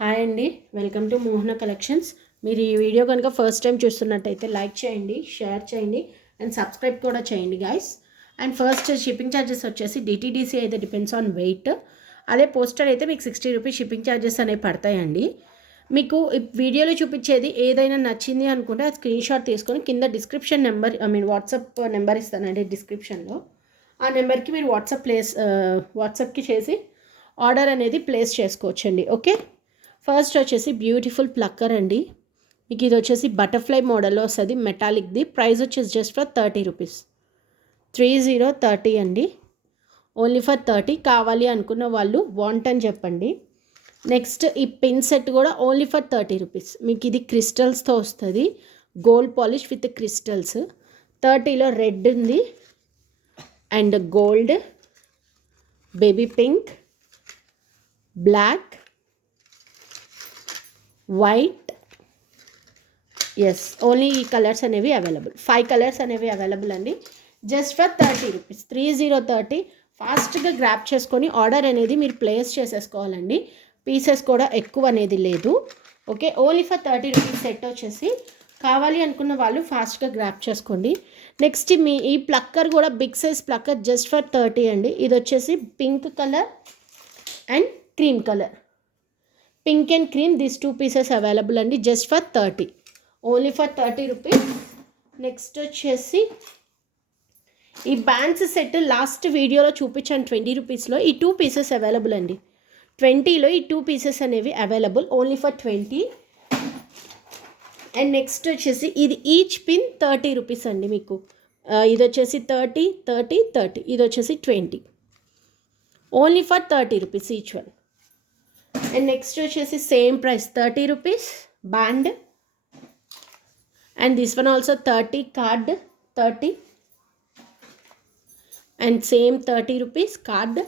హాయ్ అండి, welcome to మోహన కలెక్షన్స్. మీరు ఈ వీడియో కనుక ఫస్ట్ టైం చూస్తున్నట్టయితే లైక్ చేయండి, షేర్ చేయండి అండ్ సబ్స్క్రైబ్ కూడా చేయండి guys. And first shipping charges వచ్చేసి డిటీడీసీ అయితే డిపెండ్స్ ఆన్ వెయిట్. అదే పోస్టర్ అయితే మీకు 60 రూపీస్ షిప్పింగ్ ఛార్జెస్ అనేవి పడతాయండి. మీకు వీడియోలో చూపించేది ఏదైనా నచ్చింది అనుకుంటే ఆ స్క్రీన్ షాట్ తీసుకొని కింద డిస్క్రిప్షన్ నెంబర్ వాట్సాప్ నెంబర్ ఇస్తానండి డిస్క్రిప్షన్లో. ఆ నెంబర్కి మీరు వాట్సాప్కి చేసి ఆర్డర్ అనేది ప్లేస్ చేసుకోవచ్చండి. ఓకే, ఫస్ట్ వచ్చేసి బ్యూటిఫుల్ ప్లక్కర్ అండి. మీకు ఇది వచ్చేసి బటర్ఫ్లై మోడల్లో వస్తుంది, మెటాలిక్ది. ప్రైస్ వచ్చేసి జస్ట్ ఫర్ 30 రూపీస్, 30 అండి. Only for 30. కావాలి అనుకున్న వాళ్ళు వాంట్ అని చెప్పండి. నెక్స్ట్ ఈ పిన్ సెట్ కూడా ఓన్లీ ఫర్ 30 రూపీస్. మీకు ఇది క్రిస్టల్స్తో వస్తుంది, గోల్డ్ పాలిష్ విత్ క్రిస్టల్స్. 30లో రెడ్ ఉంది and gold, baby pink, black, white, yes only ఈ కలర్స్ అనేవి అవైలబుల్. 5 కలర్స్ అనేవి అవైలబుల్ అండి. Just for 30 rupees, 30. ఫాస్ట్గా గ్రాప్ చేసుకొని ఆర్డర్ అనేది మీరు ప్లేస్ చేసేసుకోవాలండి. పీసెస్ కూడా ఎక్కువ అనేది లేదు. Okay, only for 30 rupees set వచ్చేసి. కావాలి అనుకున్న వాళ్ళు ఫాస్ట్గా గ్రాప్ చేసుకోండి. నెక్స్ట్ ఈ ప్లక్కర్ కూడా big size plucker just for 30 అండి. ఇది వచ్చేసి pink colour and cream colour. Pink and cream, these 2 pieces available అండి. Just for 30, only for 30 rupees. Next వచ్చేసి ఈ బ్యాండ్స్ సెట్ లాస్ట్ వీడియోలో చూపించాను 20 రూపీస్లో. ఈ 2 పీసెస్ అవైలబుల్ అండి. 20లో ఈ 2 పీసెస్ అనేవి available only for 20. And next వచ్చేసి ఇది ఈచ్ పిన్ 30 రూపీస్ అండి. మీకు ఇది వచ్చేసి 30. ఇది వచ్చేసి 20, only for 30 rupees each one. And next వచ్చేసి same price 30 rupees band. And this one also 30 card, 30 and same 30 rupees card.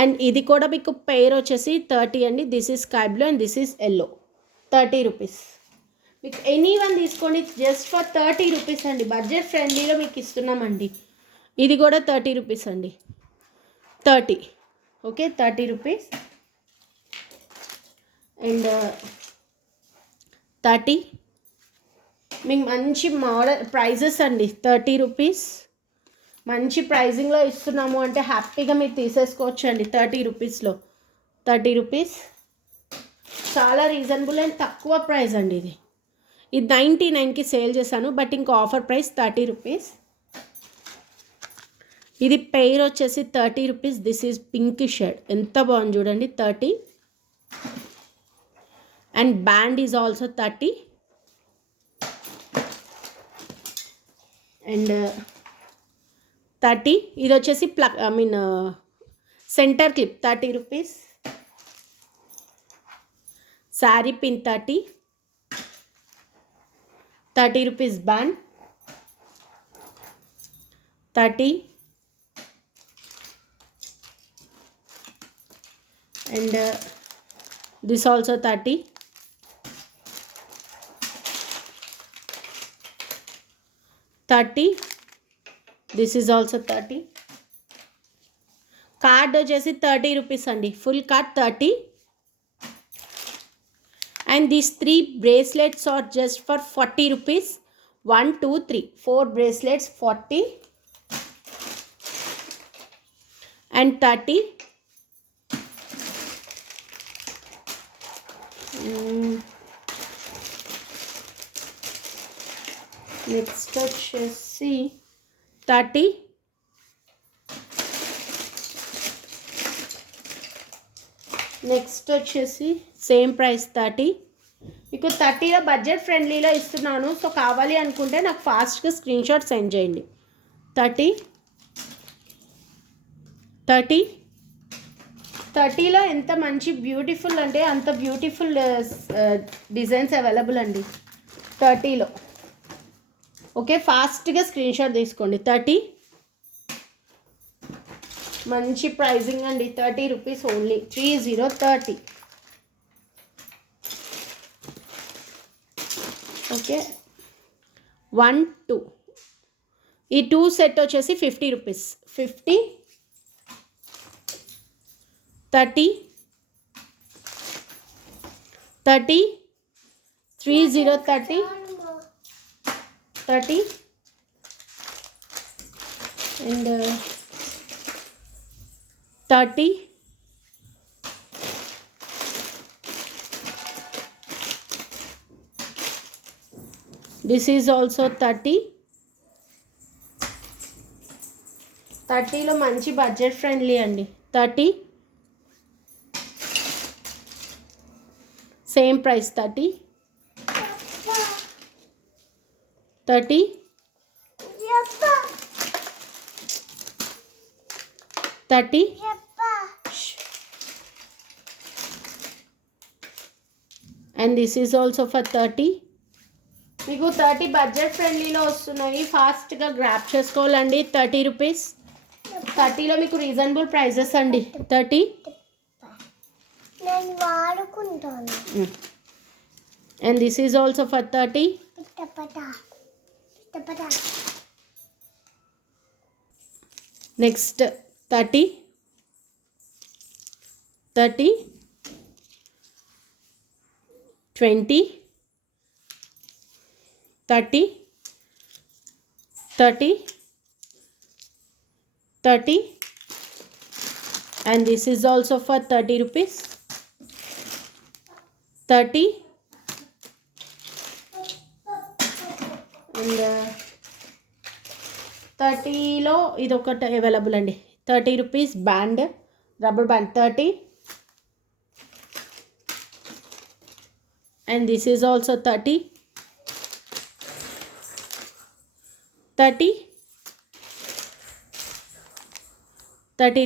And ఇది కూడా మీకు పెయిర్ వచ్చేసి 30 అండి. This is sky blue and this is yellow, 30 rupees. మీకు any one తీసుకోండి just for 30 rupees అండి. Budget ఫ్రెండ్లీలో మీకు ఇస్తున్నామండి. ఇది కూడా 30 రూపీస్ అండి, 30. Okay, 30 rupees and 30. మీకు మంచి మోడల్ ప్రైజెస్ అండి. 30 రూపీస్ మంచి ప్రైజింగ్లో ఇస్తున్నాము అంటే హ్యాపీగా మీరు తీసేసుకోవచ్చు అండి. 30 రూపీస్లో 30 రూపీస్ చాలా రీజనబుల్ అండ్ తక్కువ ప్రైస్ అండి. ఇది 99కి సేల్ చేశాను, బట్ ఇంకా ఆఫర్ ప్రైస్ 30 రూపీస్. ఇది పెయిర్ వచ్చేసి 30 rupees. This is pink shade, ఎంత బాగుంది చూడండి. 30 అండ్ బ్యాండ్ ఈజ్ ఆల్సో 30 అండ్ 30. ఇది వచ్చేసి సెంటర్ క్లిప్ 30 రూపీస్. శారీ పిన్ 30 rupees band 30 and this also 30. This is also 30. కార్డ్ వచ్చేసి 30 రూపీస్ అండి. Full card 30. And these 3 bracelets are just for 40 rupees. 1 2 3 4 bracelets 40 and 30. నెక్స్ట్ వచ్చేసి 30. నెక్స్ట్ వచ్చేసి సేమ్ ప్రైస్ 30. మీకు 30లో బడ్జెట్ ఫ్రెండ్లీలో ఇస్తున్నాను. సో కావాలి అనుకుంటే నాకు ఫాస్ట్గా స్క్రీన్ షాట్ సెండ్ చేయండి. 30లో ఎంత మంచి బ్యూటిఫుల్ అంటే అంత బ్యూటిఫుల్ డిజైన్స్ అవైలబుల్ అండి 30లో. ఓకే, ఫాస్ట్గా స్క్రీన్ షాట్ తీసుకోండి. 30 మంచి ప్రైజింగ్ అండి. 30 రూపీస్ ఓన్లీ, 30. ఓకే, 1 2 ఈ 2 సెట్ వచ్చేసి 50 రూపీస్. 50 30 30, 30, 30 and 30. This is also 30. 30లో మంచి బడ్జెట్ ఫ్రెండ్లీ అండి. 30 same price 30 30 30 and this is also for 30. మీకు 30 బడ్జెట్ ఫ్రెండ్లీలో వస్తున్నాయి, ఫాస్ట్గా గ్రాప్ చేసుకోవాలండి. 30 రూపీస్. 30లో మీకు రీజనబుల్ ప్రైజెస్ అండి. 30 నేను వాడుకుంటాను. And this is also for 30. Next 30, 30, 20, 30, 30, 30 and this is also for 30 rupees. 30 and 30లో ఇది ఒకటి అవైలబుల్ అండి. 30 rupees band, rubber band 30 and this is also 30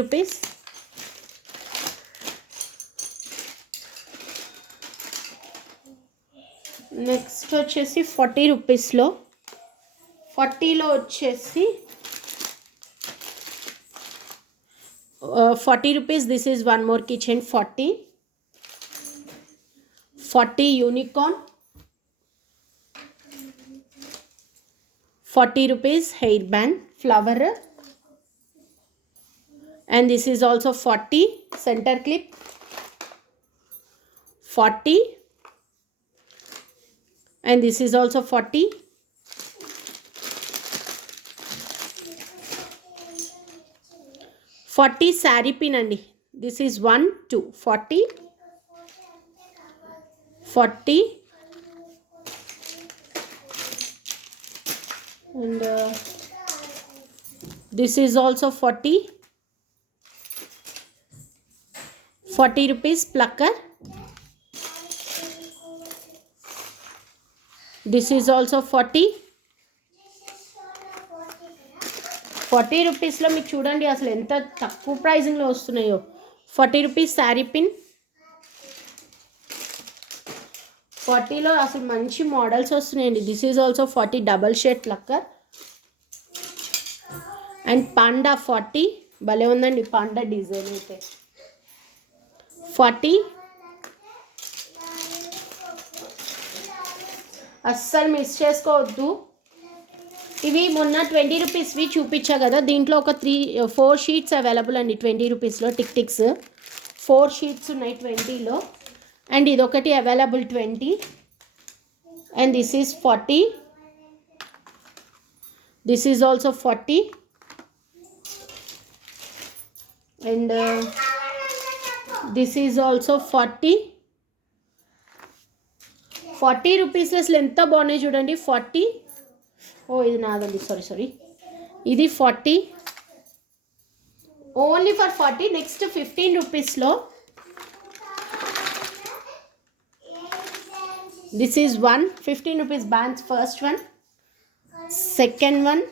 rupees. Next వచ్చేసి 40 రూపీస్లో, 40లో వచ్చేసి 40 rupees. This is one more kitchen 40 unicorn. 40 rupees hair band flower and this is also 40 center clip 40 and this is also 40. Saree pin అండి. This is 1 2 40 and this is also 40 rupees plucker. This is also 40 రూపీస్లో మీకు చూడండి అసలు ఎంత తక్కువ ప్రైజింగ్లో వస్తున్నాయో. 40 రూపీస్ శారీ పిన్. 40లో అసలు మంచి మోడల్స్ వస్తున్నాయండి. This is also 40 double shade plucker and panda 40 భలే ఉందండి పాండా డిజైన్ అయితే. 40 అస్సలు మిస్ చేసుకోవద్దు. ఇవి మొన్న 20 రూపీస్వి చూపించా కదా, దీంట్లో ఒక 4 షీట్స్ అవైలబుల్ అండి 20 రూపీస్లో. టిక్స్ 4 షీట్స్ ఉన్నాయి 20లో అండ్ ఇదొకటి అవైలబుల్ 20 and this is 40. This is also 40 and this is also 40 రూపీస్లో అసలు ఎంత బాగున్నాయి చూడండి. 40 ఇది నాదండి, సారీ ఇది 40 ఓన్లీ ఫర్ 40. నెక్స్ట్ 15 రూపీస్లో this is 1 15 rupees bands. First one, second one,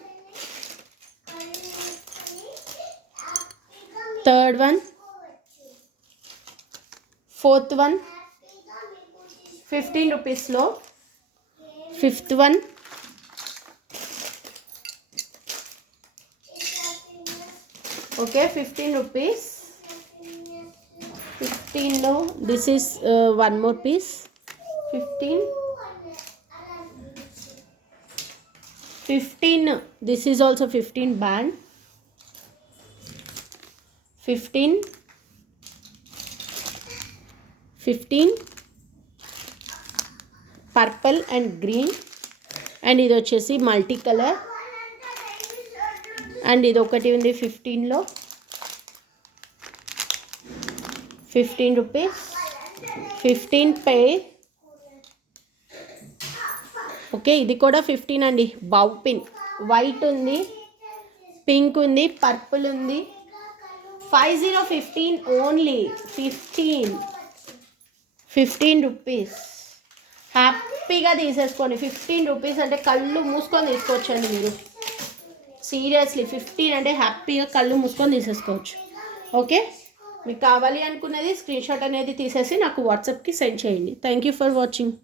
third one, fourth one 15 రూపీస్లో, ఫిఫ్త్ వన్, ఓకే 15 రూపీస్. 15లో this is one more piece 15. This is also 15 band. 15 purple and green. And ఇది వచ్చేసి multi colour. And ఇది ఒకటి ఉంది 15లో, 15 రూపీస్, 15 pair. Okay, ఇది కూడా 15 అండి. బౌ పిన్ వైట్ ఉంది, పింక్ ఉంది, పర్పుల్ ఉంది. 5015 ఓన్లీ. 15 రూపీస్. హ్యాపీగా తీసేసుకోండి. 15 రూపీస్ అంటే కళ్ళు మూసుకొని తీసుకోవచ్చండి మీరు. సీరియస్లీ 15 అంటే హ్యాపీగా కళ్ళు మూసుకొని తీసేసుకోవచ్చు. ఓకే, మీకు కావాలి అనుకున్నది స్క్రీన్ షాట్ అనేది తీసేసి నాకు వాట్సాప్కి సెండ్ చేయండి. Thank you for watching.